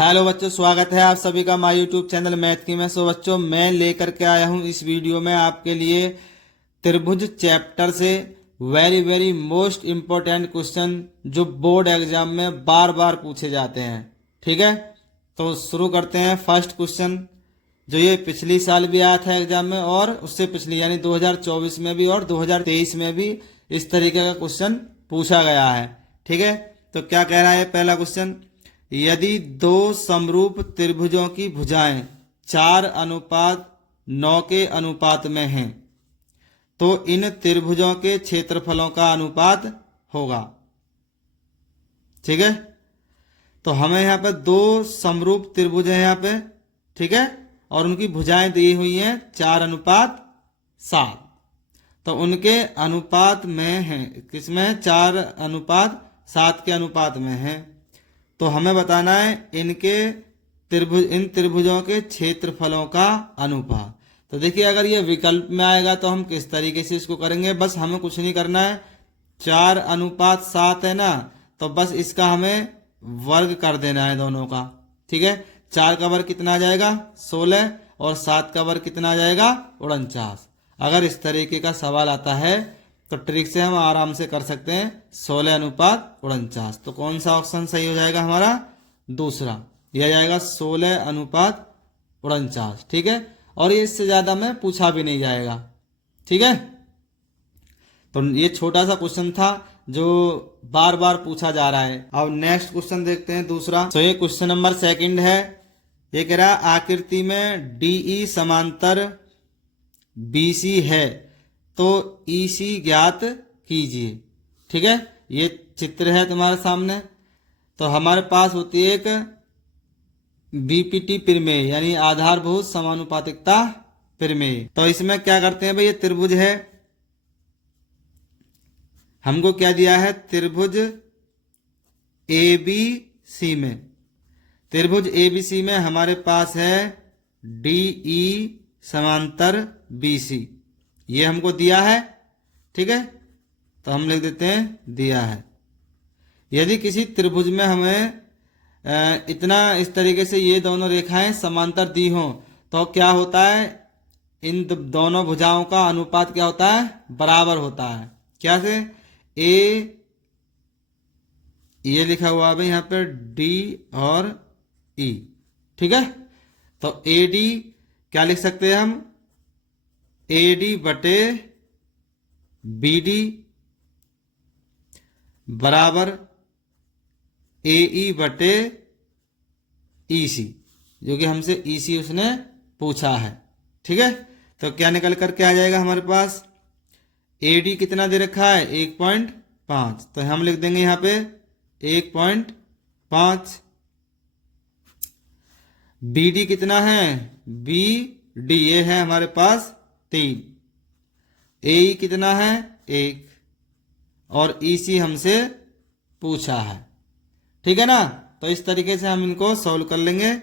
Hello बच्चों, स्वागत है आप सभी का माय यूट्यूब चैनल मैथ की में। सो बच्चों, मैं लेकर के आया हूं इस वीडियो में आपके लिए त्रिभुज चैप्टर से very very most important question जो बोर्ड एग्जाम में बार बार पूछे जाते हैं। ठीक है, तो शुरू करते हैं। फर्स्ट क्वेश्चन जो ये पिछली साल भी आया था एग्जाम में और उससे पिछली यानी 2024 में भी और 2023 में भी इस तरीके का क्वेश्चन पूछा गया है। ठीक है, तो क्या कह रहा है पहला क्वेश्चन, यदि दो समरूप त्रिभुजों की भुजाएं 4:9 के अनुपात में हैं तो इन त्रिभुजों के क्षेत्रफलों का अनुपात होगा। ठीक है, तो हमें यहाँ पे दो समरूप त्रिभुज है यहाँ पे। ठीक है, और उनकी भुजाएं दी हुई हैं 4:7, तो उनके अनुपात में है, किसमें, 4:7 के अनुपात में है। तो हमें बताना है इन त्रिभुजों के क्षेत्रफलों का अनुपात। तो देखिए, अगर ये विकल्प में आएगा तो हम किस तरीके से इसको करेंगे, बस हमें कुछ नहीं करना है। 4:7 है ना, तो बस इसका हमें वर्ग कर देना है दोनों का। ठीक है, 4 का वर्ग कितना आ जाएगा, 16, और 7 का वर्ग कितना आ जाएगा, 49। अगर इस तरीके का सवाल आता है तो ट्रिक से हम आराम से कर सकते हैं 16:49। तो कौन सा ऑप्शन सही हो जाएगा हमारा, दूसरा, यह जाएगा 16:49। ठीक है, और ये इससे ज्यादा में पूछा भी नहीं जाएगा। ठीक है, तो ये छोटा सा क्वेश्चन था जो बार बार पूछा जा रहा है। अब नेक्स्ट क्वेश्चन देखते हैं दूसरा। तो ये क्वेश्चन नंबर सेकंड है। ये कह रहा आकृति में डीई समांतर बीसी है तो ईसी ज्ञात कीजिए। ठीक है, ये चित्र है तुम्हारे सामने। तो हमारे पास होती है एक बीपीटी प्रमेय यानी आधारभूत समानुपातिकता प्रमेय। तो इसमें क्या करते हैं भाई, ये त्रिभुज है, हमको क्या दिया है, त्रिभुज एबीसी में, त्रिभुज एबीसी में हमारे पास है डीई समांतर बीसी, ये हमको दिया है। ठीक है, तो हम लिख देते हैं दिया है। यदि किसी त्रिभुज में हमें इतना इस तरीके से ये दोनों रेखाएं समांतर दी हों तो क्या होता है, इन दोनों भुजाओं का अनुपात क्या होता है, बराबर होता है। क्या से, ए, ये लिखा हुआ है यहाँ पे डी और ई। ठीक है, तो ए डी क्या लिख सकते हैं हम, AD बटे BD बराबर AE बटे EC, जो कि हमसे EC उसने पूछा है। ठीक है, तो क्या निकल कर के आ जाएगा हमारे पास, AD कितना दे रखा है, 1.5, तो हम लिख देंगे यहाँ पे 1.5। BD कितना है, BD ये है हमारे पास 3, AE कितना है 1, और EC हमसे पूछा है। ठीक है ना, तो इस तरीके से हम इनको सॉल्व कर लेंगे।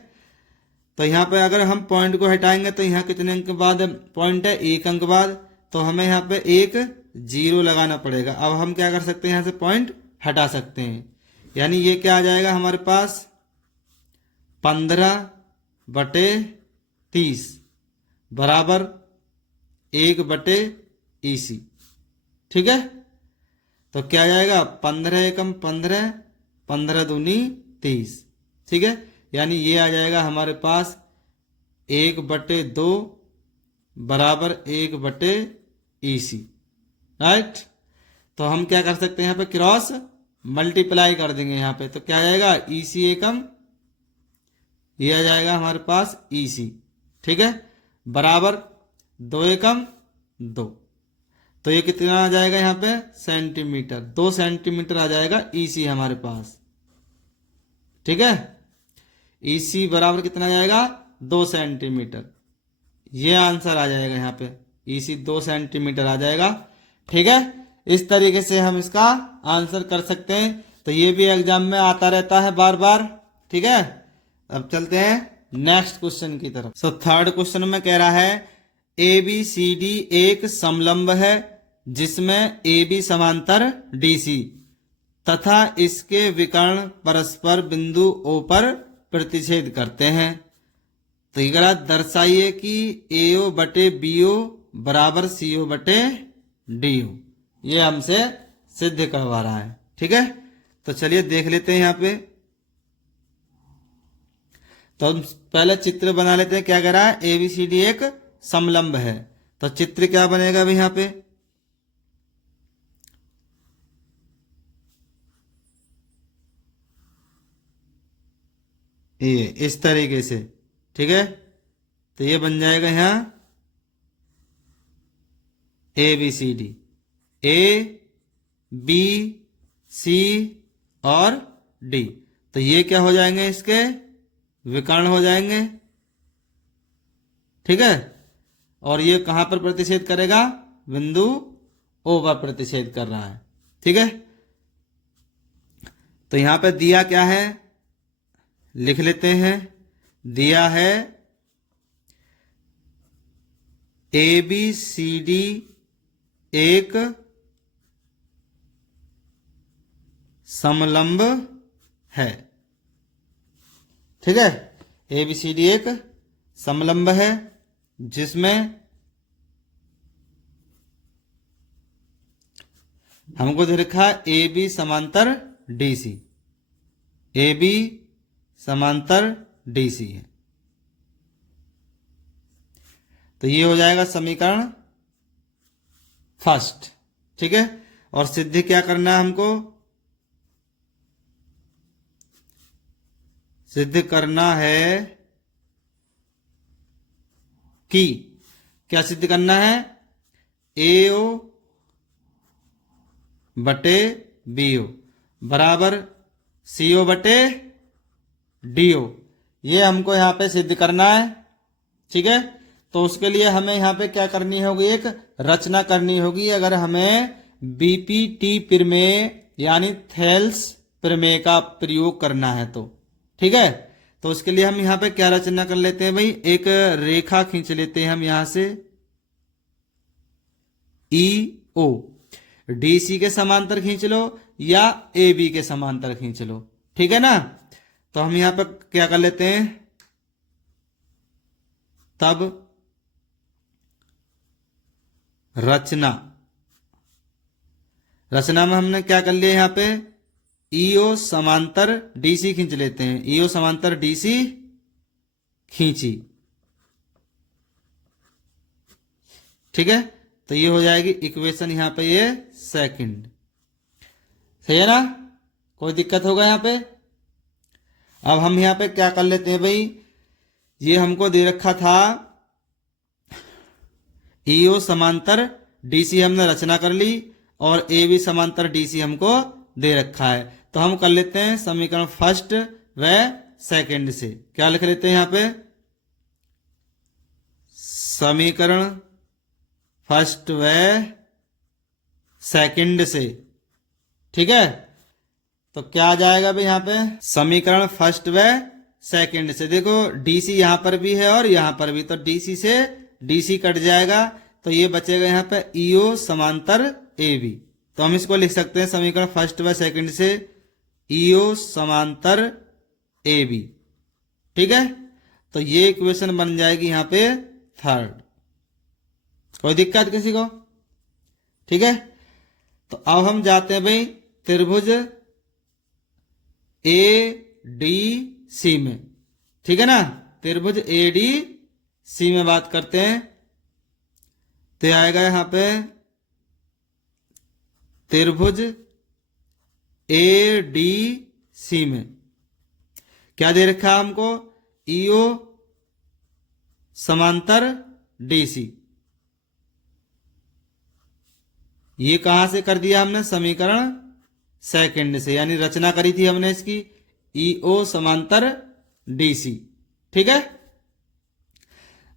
तो यहाँ पे अगर हम पॉइंट को हटाएंगे तो यहाँ कितने अंक बाद पॉइंट है, 1 अंक बाद, तो हमें यहाँ पे 1 0 लगाना पड़ेगा। अब हम क्या कर सकते हैं, यहाँ से पॉइंट हटा सकते हैं, यानी ये क्या आ जाएगा हमारे पास 15/30 बराबर 1/EC। ठीक है, तो क्या आ जाएगा, 15 एकम 15, 15 दूनी 30। ठीक है, यानी ये आ जाएगा हमारे पास 1/2 बराबर 1/EC। राइट, तो हम क्या कर सकते हैं, यहाँ पे क्रॉस मल्टीप्लाई कर देंगे यहाँ पे, तो क्या आ जाएगा, EC एकम, ये आ जाएगा हमारे पास EC। ठीक है, बराबर 2 एकम 2, तो ये कितना आ जाएगा यहाँ पे, सेंटीमीटर, 2 सेंटीमीटर आ जाएगा EC हमारे पास। ठीक है, EC बराबर कितना आ जाएगा, 2 सेंटीमीटर, ये आंसर आ जाएगा यहाँ पे, EC 2 सेंटीमीटर आ जाएगा। ठीक है, इस तरीके से हम इसका आंसर कर सकते हैं। तो ये भी एग्जाम में आता रहता है बार बार। ठीक है, अब चलते हैं नेक्स्ट क्वेश्चन की तरफ। सो थर्ड क्वेश्चन में कह रहा है ABCD एक समलंब है जिसमें AB समांतर DC तथा इसके विकर्ण परस्पर बिंदु O पर प्रतिच्छेद करते हैं। तो ये कहा दर्शाइए कि AO बटे BO बराबर CO बटे DO। ये हमसे सिद्ध करवा रहा है। ठीक है, तो चलिए देख लेते हैं यहाँ पे। तो हम पहले चित्र बना लेते हैं। क्या कह रहा है, ABCD एक समलंब है। तो चित्र क्या बनेगा अभी यहाँ पे, ये इस तरीके से। ठीक है, तो ये बन जाएगा यहाँ ABCD, A B C और D। तो ये क्या हो जाएंगे, इसके विकर्ण हो जाएंगे। ठीक है, और ये कहां पर प्रतिच्छेद करेगा, बिंदु O पर प्रतिच्छेद कर रहा है। ठीक है, तो यहां पे दिया क्या है, लिख लेते हैं। दिया है ABCD एक समलंब है। ठीक है, ABCD एक समलंब है जिसमें हमको दे रखा है AB समांतर DC। AB समांतर DC है। तो ये हो जाएगा समीकरण फर्स्ट। ठीक है, और सिद्ध क्या करना है हमको, सिद्ध करना है कि, क्या सिद्ध करना है, AO बटे BO बराबर CO बटे DO। ये हमको यहाँ पे सिद्ध करना है। ठीक है, तो उसके लिए हमें यहाँ पे क्या करनी होगी, एक रचना करनी होगी। अगर हमें BPT प्रमेय यानी थेल्स प्रमेय का प्रयोग करना है तो। ठीक है, तो उसके लिए हम यहाँ पे क्या रचना कर लेते हैं भाई, एक रेखा खींच लेते हैं हम यहाँ से EO। DC के समांतर खींच लो या AB के समांतर खींच लो। ठीक है ना, तो हम यहाँ पे क्या कर लेते हैं, तब रचना में हमने क्या कर लिया, यहाँ पे EO समांतर DC खींच लेते हैं। EO समांतर DC खींची। ठीक है, तो ये हो जाएगी इक्वेशन यहाँ पे ये सेकंड। सही है ना, कोई दिक्कत होगा यहाँ पे। अब हम यहाँ पे क्या कर लेते हैं भाई, ये हमको दे रखा था EO समांतर DC, हमने रचना कर ली, और AB समांतर DC हमको दे रखा है। तो हम कर लेते हैं समीकरण फर्स्ट व सेकंड से। क्या लिख लेते हैं यहाँ पे, समीकरण फर्स्ट व सेकंड से। ठीक है, तो क्या आ जाएगा भाई यहाँ पे, समीकरण फर्स्ट व सेकंड से। देखो DC यहाँ पर भी है और यहाँ पर भी, तो DC से DC कट जाएगा, तो ये बचेगा यहाँ पे EO समांतर AB। तो हम इसको लिख सकते हैं समीकरण फर्स्ट व सेकंड से EO समांतर AB। ठीक है, तो ये इक्वेशन बन जाएगी यहाँ पे थर्ड। कोई दिक्कत किसी को। ठीक है, तो अब हम जाते हैं भाई त्रिभुज ADC में। ठीक है ना, त्रिभुज ADC में बात करते हैं। तो आएगा यहां पे त्रिभुज ADC में क्या दे रखा है हमको, EO समांतर DC। ये कहां से कर दिया हमने, समीकरण सेकंड से, यानी रचना करी थी हमने इसकी EO समांतर DC। ठीक है,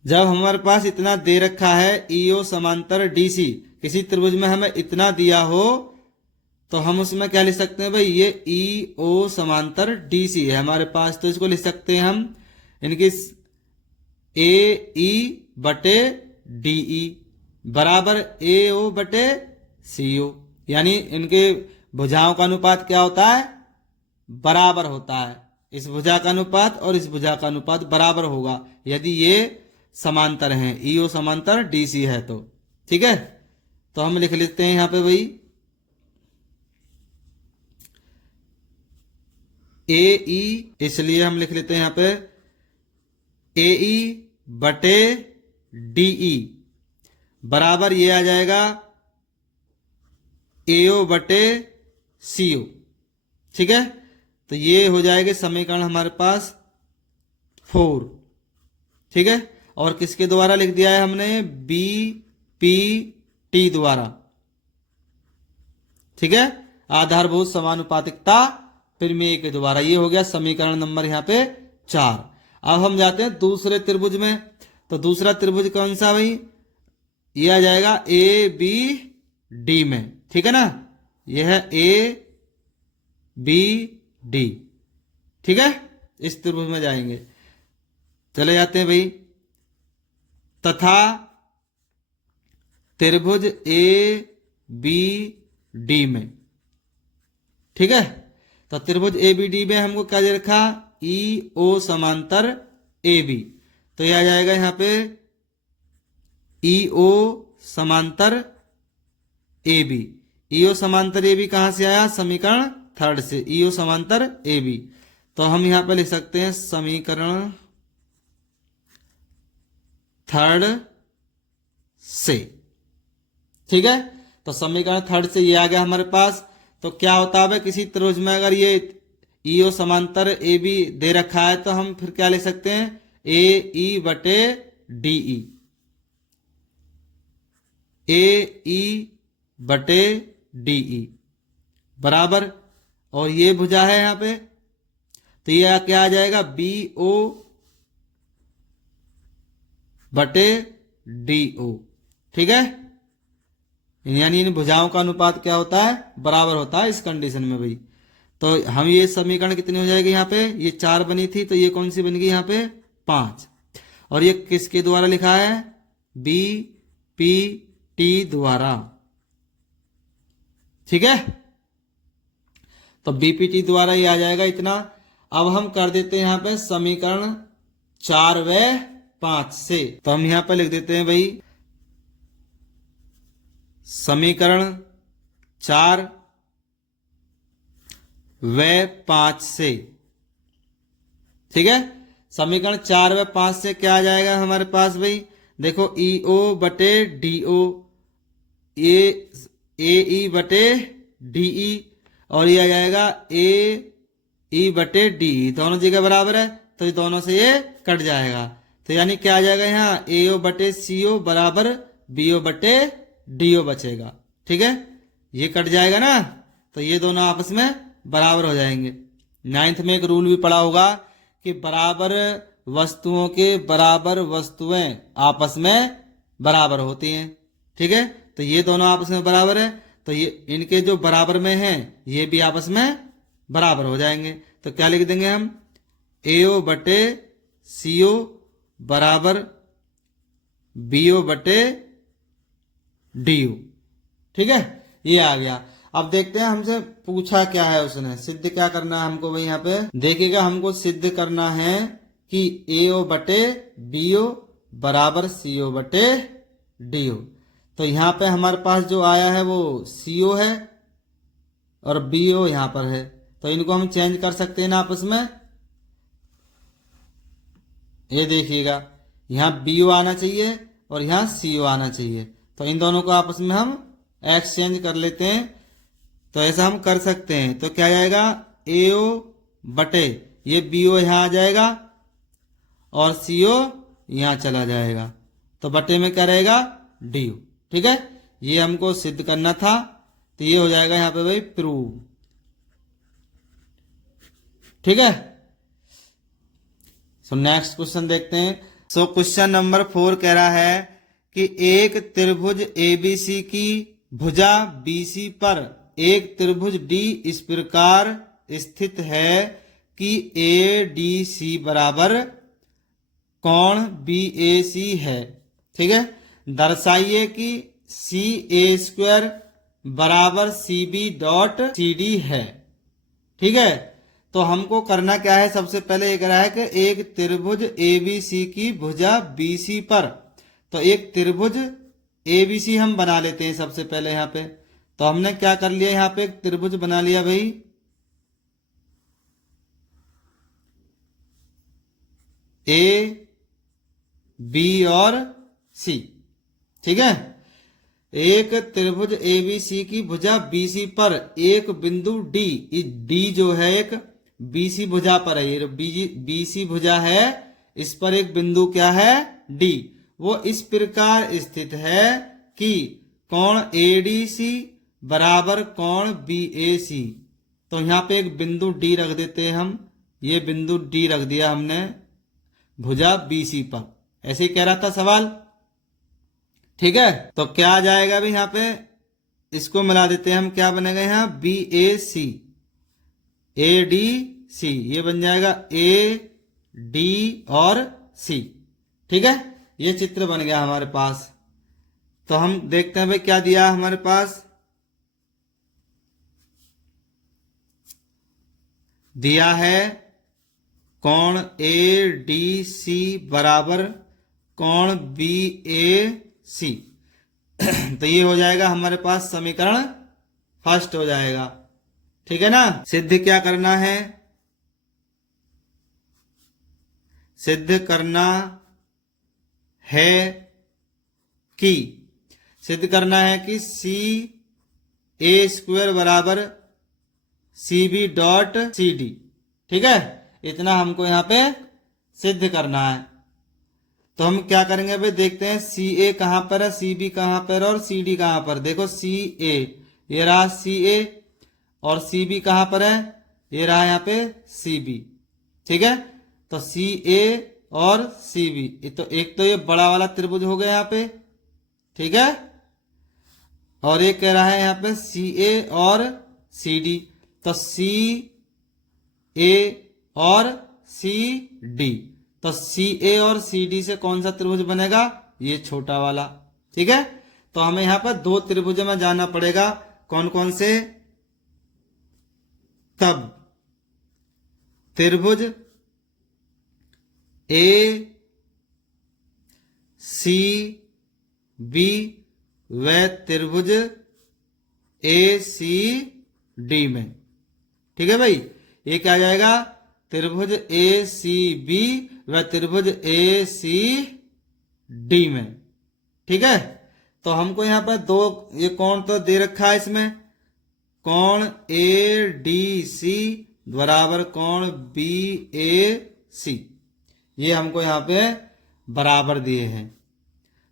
जब हमारे पास इतना दे रखा है EO समांतर DC, किसी त्रिभुज में हमें इतना दिया हो, तो हम उसमें क्या लिख सकते हैं भाई, ये EO समांतर DC है हमारे पास, तो इसको लिख सकते हैं हम इनकी AE बटे DE बराबर AO बटे CO, यानी इनके भुजाओं का अनुपात क्या होता है, बराबर होता है। इस भुजा का अनुपात और इस भुजा का अनुपात बराबर होगा यदि ये समांतर हैं, ईओ समांतर डीसी है तो। ठीक है, तो हम लिख लेते हैं यहां पे भाई ए ई, इसलिए हम लिख लेते हैं यहां पे ए ई बटे डीई बराबर ये आ जाएगा एओ बटे सीओ। ठीक है, तो ये हो जाएगा समीकरण हमारे पास 4। ठीक है, और किसके द्वारा लिख दिया है हमने, बी पी टी द्वारा। ठीक है, आधारभूत समानुपातिकता प्रमेय के द्वारा। ये हो गया समीकरण नंबर यहाँ पे 4। अब हम जाते हैं दूसरे त्रिभुज में। तो दूसरा त्रिभुज कौन सा भाई, ये आ जाएगा ए बी डी में। ठीक है ना, यह है ए बी डी। ठीक है, इस त्रिभुज में जाएंगे, चले जाते हैं भाई। तथा त्रिभुज ए बी डी में। ठीक है, तो त्रिभुज ए बी डी में हमको क्या दे रखा, ई ओ समांतर ए बी। तो यह आ जाएगा यहां पे ई ओ समांतर ए बी। ई ओ समांतर ए बी कहां से आया, समीकरण 3 से, ई ओ समांतर ए बी। तो हम यहां पे लिख सकते हैं समीकरण 3 से। ठीक है, तो समीकरण 3 से ये आ गया हमारे पास। तो क्या होता है, किसी त्रिभुज में अगर ये ईओ समांतर ए बी दे रखा है तो हम फिर क्या ले सकते हैं, ए ई बटे डी ई, ए ई बटे डी ई बराबर, और ये भुजा है यहां पे, तो ये क्या आ जाएगा, बी ओ बटे डी ओ। ठीक है, यानी इन भुजाओं का अनुपात क्या होता है, बराबर होता है इस कंडीशन में भाई। तो हम ये समीकरण कितनी हो जाएगी यहाँ पे, ये 4 बनी थी तो ये कौन सी बन गई यहाँ पे 5। और ये किसके द्वारा लिखा है, बी पी टी द्वारा। ठीक है, तो बीपीटी द्वारा ये आ जाएगा इतना। अब हम कर देते हैं यहाँ पे समीकरण 4 व 5 से। तो हम यहाँ पे लिख देते हैं भाई समीकरण 4 व 5 से। ठीक है, समीकरण 4 व 5 से क्या आ जाएगा हमारे पास भाई, देखो ई ओ बटे डी ओ, ए ई बटे डी ई, और ये आ जाएगा ए ई बटे डी ई, दोनों जगह बराबर है तो ये दोनों से ये कट जाएगा। तो यानी क्या आ जाएगा यहाँ, ए ओ बटे सी ओ बराबर बी ओ बटे डी ओ बचेगा। ठीक है, ये कट जाएगा ना, तो ये दोनों आपस में बराबर हो जाएंगे। 9th में एक रूल भी पढ़ा होगा कि बराबर वस्तुओं के बराबर वस्तुएं आपस में बराबर होती हैं। ठीक है, तो ये दोनों आपस में बराबर है, तो ये इनके जो बराबर में हैं ये भी आपस में बराबर हो जाएंगे। तो क्या लिख देंगे हम, एओ बटे सीओ बराबर बीओ बटे डीओ। ठीक है, ये आ गया। अब देखते हैं हमसे पूछा क्या है उसने, सिद्ध क्या करना है हमको भाई। यहाँ पे देखिएगा, हमको सिद्ध करना है कि एओ बटे बीओ बराबर सीओ बटे डीओ। तो यहाँ पे हमारे पास जो आया है वो सीओ है और बीओ यहाँ पर है, तो इनको हम चेंज कर सकते हैं ना आपस में। ये देखिएगा, यहाँ बीओ आना चाहिए और यहाँ सीओ आना चाहिए, तो इन दोनों को आपस में हम एक्सचेंज कर लेते हैं। तो ऐसा हम कर सकते हैं। तो क्या आएगा, एओ बटे ये बीओ यहाँ आ जाएगा और सीओ यहाँ चला जाएगा, तो बटे में क्या रहेगा, डीओ। ठीक है, ये हमको सिद्ध करना था, तो ये हो जाएगा यहाँ पे भाई प्रूव। ठीक है, सो नेक्स्ट क्वेश्चन देखते हैं। सो क्वेश्चन नंबर 4 कह रहा है कि एक त्रिभुज एबीसी की भुजा बीसी पर एक त्रिभुज डी इस प्रकार स्थित है कि ए डी सी बराबर कोण बी ए सी है। ठीक है, दर्शाइए कि सी ए स्क्वायर बराबर C B dot C D है। ठीक है, तो हमको करना क्या है, सबसे पहले ये करा है कि एक त्रिभुज एबीसी की भुजा बीसी पर, तो एक त्रिभुज एबीसी हम बना लेते हैं सबसे पहले यहाँ पे। तो हमने क्या कर लिया, यहाँ पे एक त्रिभुज बना लिया भाई, ए बी और सी। ठीक है, एक त्रिभुज एबीसी की भुजा बीसी पर एक बिंदु डी, डी जो है एक बीसी भुजा पर है, ये बीसी भुजा है, इस पर एक बिंदु क्या है, डी। वो इस प्रकार स्थित है कि कोण एडीसी बराबर कोण बीएसी। तो यहाँ पे एक बिंदु डी रख देते हैं हम, ये बिंदु डी रख दिया हमने भुजा बीसी पर, ऐसे ही कह रहा था सवाल। ठीक है, तो क्या आ जाएगा अभी यहाँ पे, इसको मिला देते हैं हम, क्या बनेगा यहाँ B A C, A D C, ये बन जाएगा ए डी और सी। ठीक है, ये चित्र बन गया हमारे पास। तो हम देखते हैं भाई क्या दिया हमारे पास, दिया है कोण ए डी सी बराबर कोण बी ए सी। तो ये हो जाएगा हमारे पास समीकरण फर्स्ट हो जाएगा। ठीक है ना, सिद्ध क्या करना है, सिद्ध करना है कि, सिद्ध करना है कि सी ए स्क्वायर बराबर C B dot C D. ठीक है, इतना हमको यहाँ पे सिद्ध करना है। तो हम क्या करेंगे भाई, देखते हैं सी ए कहाँ पर है, सी बी कहाँ पर और सी डी कहाँ पर। देखो सी ए, ये रहा सी ए, और सी बी कहाँ पर है, ये रहा यहाँ पे सी बी। ठीक है, तो सी ए और सी बी, तो एक तो ये बड़ा वाला त्रिभुज हो गया यहाँ पे। ठीक है, और एक कह रहा है यहाँ पे सी ए और सी डी, तो सी ए और सी डी, तो सी ए और सी डी से कौन सा त्रिभुज बनेगा, ये छोटा वाला। ठीक है, तो हमें यहाँ पर दो त्रिभुजों में जाना पड़ेगा, कौन कौन से, तब त्रिभुज ए सी बी व त्रिभुज ए सी डी में। ठीक है भाई, ये क्या आ जाएगा, त्रिभुज ए सी बी व त्रिभुज ए सी डी में। ठीक है, तो हमको यहाँ पर दो ये कोण तो दे रखा है, इसमें कोण ए डी सी बराबर कोण बी ए सी, ये हमको यहाँ पे बराबर दिए हैं।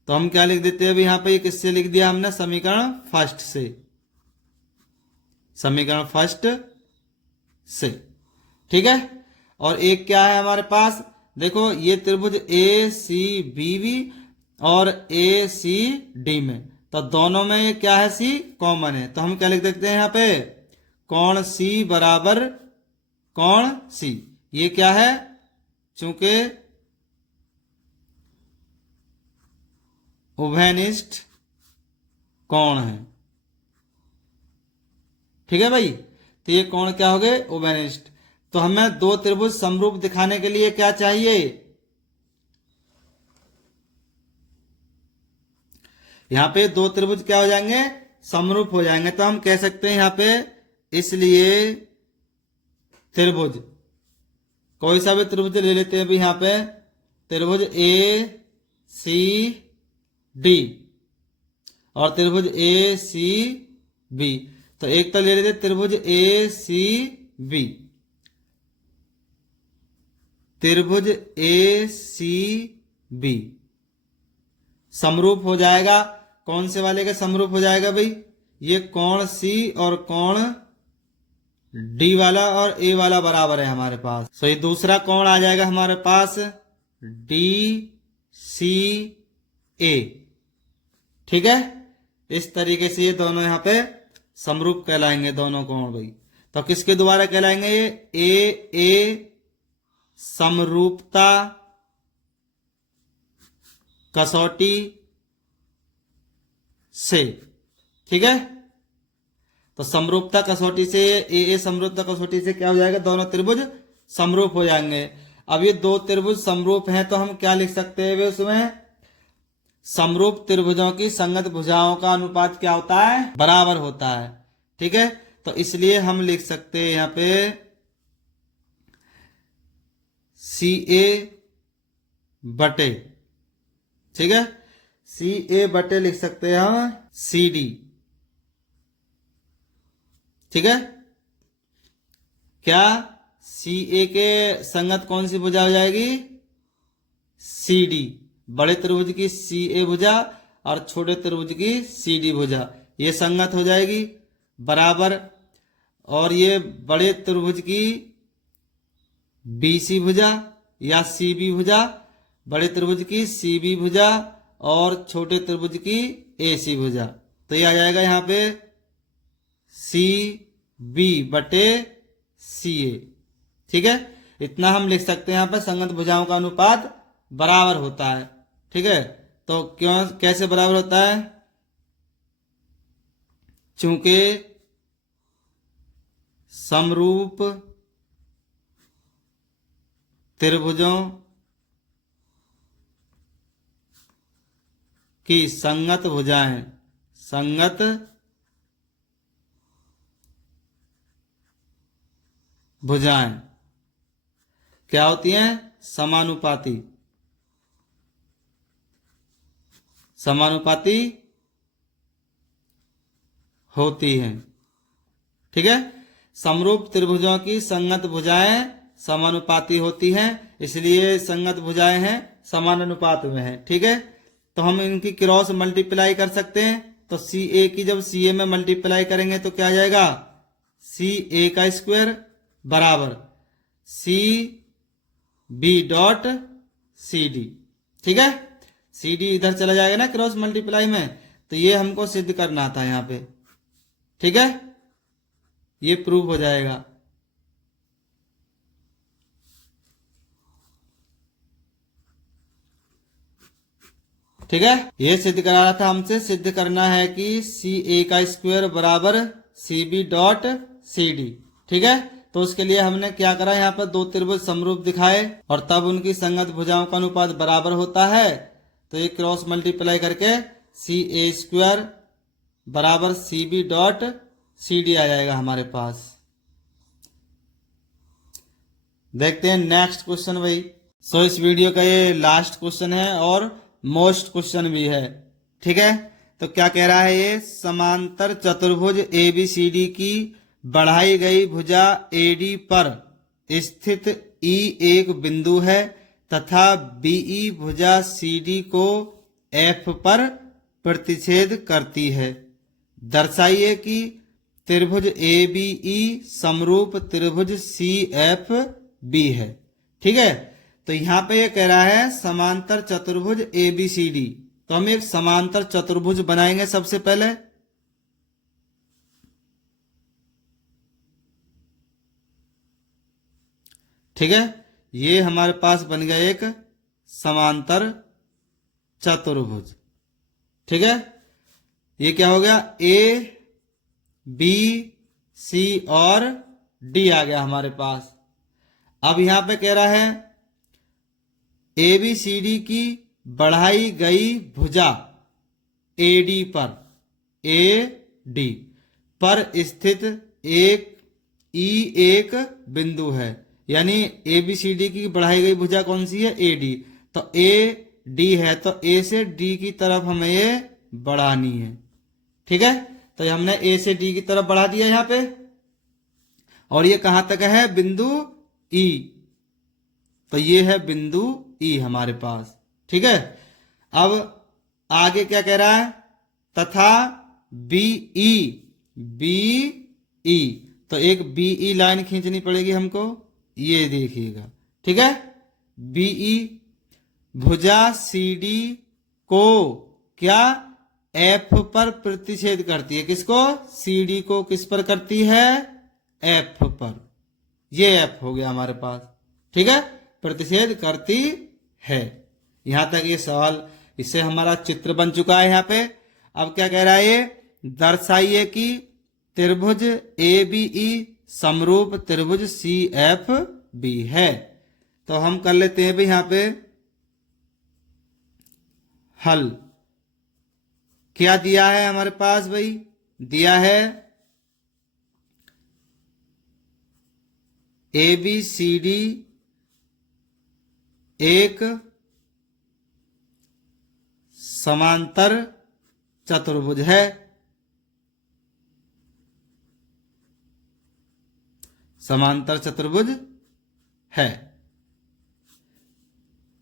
तो हम क्या लिख देते हैं अभी यहाँ पे, ये किससे लिख दिया हमने, समीकरण फर्स्ट से, समीकरण फर्स्ट से। ठीक है, और एक क्या है हमारे पास, देखो ये त्रिभुज ए सी बी बी और ए सी डी में, तो दोनों में ये क्या है, सी कॉमन है। तो हम क्या लिख देते हैं यहाँ पे, कोण सी बराबर कोण सी, ये क्या है, चूंकि उभयनिष्ठ कोण है। ठीक है भाई, तो ये कोण क्या हो गए, उभयनिष्ठ। तो हमें दो त्रिभुज समरूप दिखाने के लिए क्या चाहिए, यहाँ पे दो त्रिभुज क्या हो जाएंगे, समरूप हो जाएंगे। तो हम कह सकते हैं यहाँ पे, इसलिए त्रिभुज, कोई सा भी त्रिभुज ले लेते हैं अभी यहाँ पे, त्रिभुज ए सी डी और त्रिभुज ए सी बी। तो एक तो ले लेते त्रिभुज ए सी बी, त्रिभुज ए सी बी समरूप हो जाएगा, कौन से वाले का समरूप हो जाएगा भाई, ये कोण सी और कोण डी वाला और ए वाला बराबर है हमारे पास। तो ये दूसरा कोण आ जाएगा हमारे पास डी सी ए। ठीक है, इस तरीके से ये दोनों यहाँ पे समरूप कहलाएंगे दोनों कोण भाई। तो किसके द्वारा कहलाएंगे, ये ए समरूपता कसौटी से। ठीक है, तो समरूपता कसौटी से ए समरूपता कसौटी से क्या हो जाएगा, दोनों त्रिभुज समरूप हो जाएंगे। अब ये दो त्रिभुज समरूप हैं तो हम क्या लिख सकते हैं उसमें, समरूप त्रिभुजों की संगत भुजाओं का अनुपात क्या होता है, बराबर होता है। ठीक है, तो इसलिए हम लिख सकते हैं यहाँ पे सी ए बटे, ठीक है, सी ए बटे लिख सकते हैं हम सी डी। ठीक है, क्या सी ए के संगत कौन सी भुजा हो जाएगी, सी डी। बड़े त्रिभुज की सी ए भुजा और छोटे त्रिभुज की सी डी भुजा ये संगत हो जाएगी बराबर, और ये बड़े त्रिभुज की बी सी भुजा या सी बी भुजा, बड़े त्रिभुज की सी बी भुजा और छोटे त्रिभुज की ए सी भुजा। तो ये आ जाएगा यहाँ पे सी बी बटे सी ए। ठीक है, इतना हम लिख सकते हैं यहाँ पे संगत भुजाओं का अनुपात बराबर होता है। ठीक है, तो क्यों कैसे बराबर होता है, चूंकि समरूप त्रिभुजों की संगत भुजाएं, संगत भुजाएं क्या होती हैं, समानुपाती, समानुपाती होती हैं। ठीक है, समरूप त्रिभुजों की संगत भुजाएं समानुपाती होती हैं, इसलिए संगत भुजाएं हैं समान अनुपात में है। ठीक है, तो हम इनकी क्रॉस मल्टीप्लाई कर सकते हैं। तो सी ए की जब सी ए में मल्टीप्लाई करेंगे तो क्या आ जाएगा, सी ए का स्क्वायर बराबर C B dot C D. ठीक है, सी डी इधर चला जाएगा ना क्रॉस मल्टीप्लाई में, तो ये हमको सिद्ध करना था यहाँ पे। ठीक है, ये प्रूव हो जाएगा। ठीक है, ये सिद्ध करा रहा था हमसे, सिद्ध करना है कि सी ए का स्क्वायर बराबर C B dot C D. ठीक है, तो उसके लिए हमने क्या करा, यहाँ पर दो त्रिभुज समरूप दिखाए और तब उनकी संगत भुजाओं का अनुपात बराबर होता है। तो ये क्रॉस मल्टीप्लाई करके सी ए स्क्वायर बराबर C B dot C D आ जाएगा हमारे पास। देखते हैं नेक्स्ट क्वेश्चन भाई। सो इस वीडियो का ये लास्ट क्वेश्चन है और मोस्ट क्वेश्चन भी है। ठीक है, तो क्या कह रहा है ये, समांतर चतुर्भुज ए बी सी डी की बढ़ाई गई भुजा ए डी पर स्थित ई एक बिंदु है तथा बीई भुजा सी डी को एफ पर प्रतिच्छेद करती है। दर्शाइए कि त्रिभुज ए बी ई समरूप त्रिभुज सी एफ बी है। ठीक है, तो यहां पे ये कह रहा है समांतर चतुर्भुज ए बी सी डी। तो हम एक समांतर चतुर्भुज बनाएंगे सबसे पहले। ठीक है, ये हमारे पास बन गया एक समांतर चतुर्भुज। ठीक है, ये क्या हो गया, ए बी सी और डी आ गया हमारे पास। अब यहां पे कह रहा है ए बी सी डी की बढ़ाई गई भुजा ए डी पर, ए डी पर स्थित एक ई एक बिंदु है। यानी ए बी सी डी की बढ़ाई गई भुजा कौन सी है, ए डी। तो ए डी है तो ए से डी की तरफ हमें ये बढ़ानी है। ठीक है, तो हमने ए से डी की तरफ बढ़ा दिया यहां पे, और ये कहां तक है, बिंदु ई। तो ये है बिंदु ई हमारे पास। ठीक है, अब आगे क्या कह रहा है, तथा बीई, बीई, तो एक बीई लाइन खींचनी पड़ेगी हमको, ये देखिएगा। ठीक है, बीई भुजा सी डी को क्या एफ पर प्रतिच्छेद करती है। किसको, सी डी को किस पर करती है, एफ पर। ये एफ हो गया हमारे पास। ठीक है, प्रतिच्छेद करती है। यहां तक ये सवाल, इससे हमारा चित्र बन चुका है यहाँ पे। अब क्या कह रहा है ये, दर्शाइए कि त्रिभुज ABE समरूप त्रिभुज CFB है। तो हम कर लेते हैं भाई यहाँ पे हल। क्या दिया है हमारे पास भाई? दिया है ABCD एक समांतर चतुर्भुज है। समांतर चतुर्भुज है,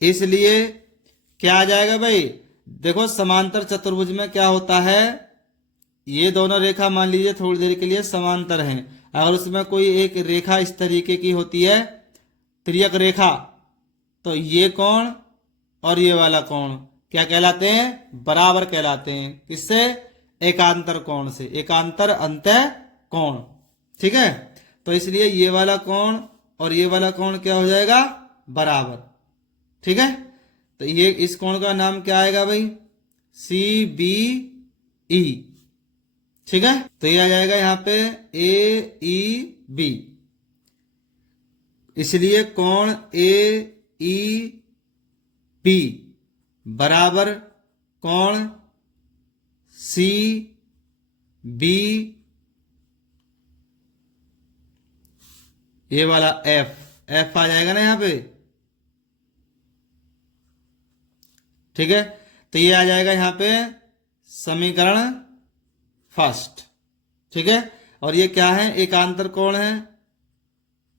इसलिए क्या आ जाएगा भाई? देखो समांतर चतुर्भुज में क्या होता है, ये दोनों रेखा मान लीजिए थोड़ी देर के लिए समांतर हैं। अगर उसमें कोई एक रेखा इस तरीके की होती है, तिर्यक रेखा, तो ये कोण और ये वाला कोण क्या कहलाते हैं? बराबर कहलाते हैं। किससे? एकांतर कोण से, एकांतर अंतः कोण। ठीक है, तो इसलिए ये वाला कोण और ये वाला कोण क्या हो जाएगा? बराबर। ठीक है, तो ये इस कोण का नाम क्या आएगा भाई? CBE। ठीक है, तो ये आ जाएगा यहाँ पे AEB। इसलिए कोण AEB बराबर कोण CB, ये वाला F आ जाएगा ना यहाँ पे। ठीक है, तो ये आ जाएगा यहाँ पे समीकरण फर्स्ट। ठीक है, और ये क्या है? एकांतर कोण है,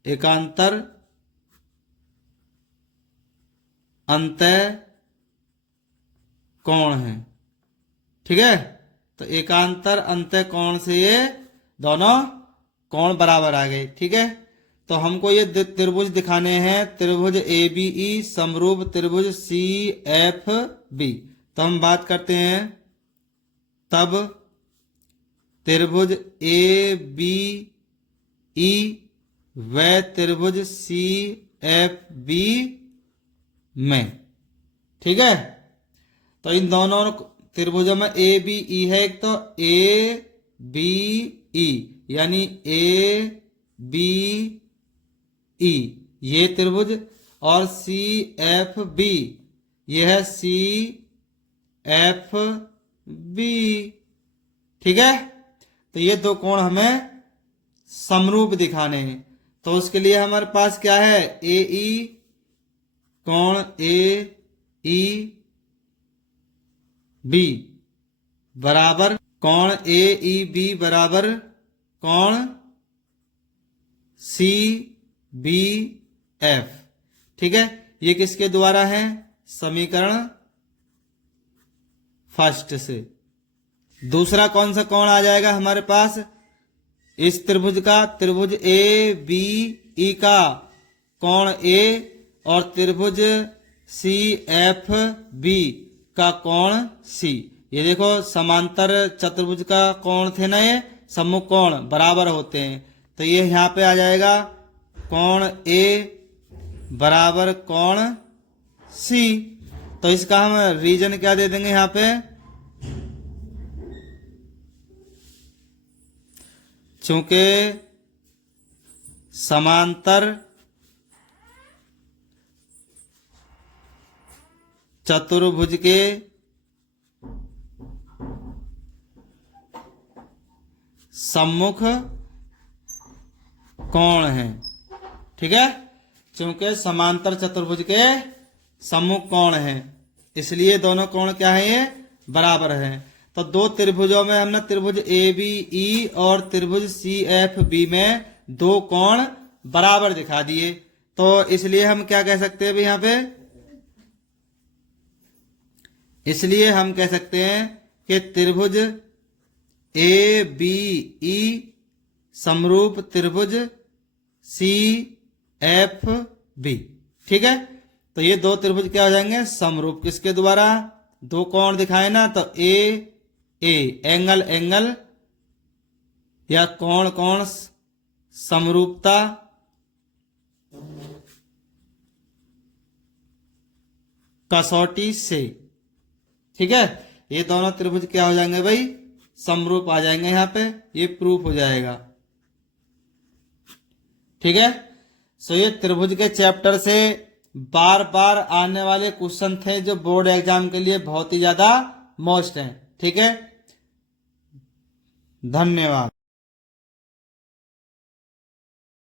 एकांतर अंतः कोण है। ठीक है, तो एकांतर अंतः कोण से ये दोनों कोण बराबर आ गए। ठीक है, तो हमको ये त्रिभुज दिखाने हैं, त्रिभुज ABE समरूप त्रिभुज CFB। तो हम बात करते हैं तब त्रिभुज ABE व त्रिभुज CFB में। ठीक है, तो इन दोनों त्रिभुजों में ABE है एक, तो ABE यानी ABE ये त्रिभुज, और CFB ये है CFB। ठीक है, तो ये दो कोण हमें समरूप दिखाने हैं। तो उसके लिए हमारे पास क्या है? AE कोण AEB बराबर कोण AEB बराबर कोण CBF। ठीक है, ये किसके द्वारा है? समीकरण फर्स्ट से। दूसरा कौन सा कोण आ जाएगा हमारे पास? इस त्रिभुज का, त्रिभुज ABE का कोण A और त्रिभुज CFB का कोण C। ये देखो समांतर चतुर्भुज का कोण थे ना, ये सम्मुख कोण बराबर होते हैं। तो ये यहाँ पे आ जाएगा कोण A बराबर कोण C। तो इसका हम रीजन क्या दे देंगे यहाँ पे? चूंकि समांतर चतुर्भुज के सम्मुख कोण है। ठीक है, चूंकि समांतर चतुर्भुज के सम्मुख कोण है, इसलिए दोनों कोण क्या है? ये बराबर है। तो दो त्रिभुजों में हमने त्रिभुज ABE और त्रिभुज CFB में दो कोण बराबर दिखा दिए। तो इसलिए हम क्या कह सकते हैं यहाँ पे? इसलिए हम कह सकते हैं कि त्रिभुज ABE समरूप त्रिभुज CFB। ठीक है, तो ये दो त्रिभुज क्या हो जाएंगे? समरूप। किसके द्वारा? दो कोण दिखाए ना, तो ए एंगल एंगल या कोण कोण समरूपता कसौटी से। ठीक है, ये दोनों त्रिभुज क्या हो जाएंगे भाई? समरूप आ जाएंगे यहाँ पे, ये प्रूफ हो जाएगा। ठीक है। सो ये त्रिभुज के चैप्टर से बार बार आने वाले क्वेश्चन थे जो बोर्ड एग्जाम के लिए बहुत ही ज्यादा मोस्ट हैं। ठीक है, धन्यवाद।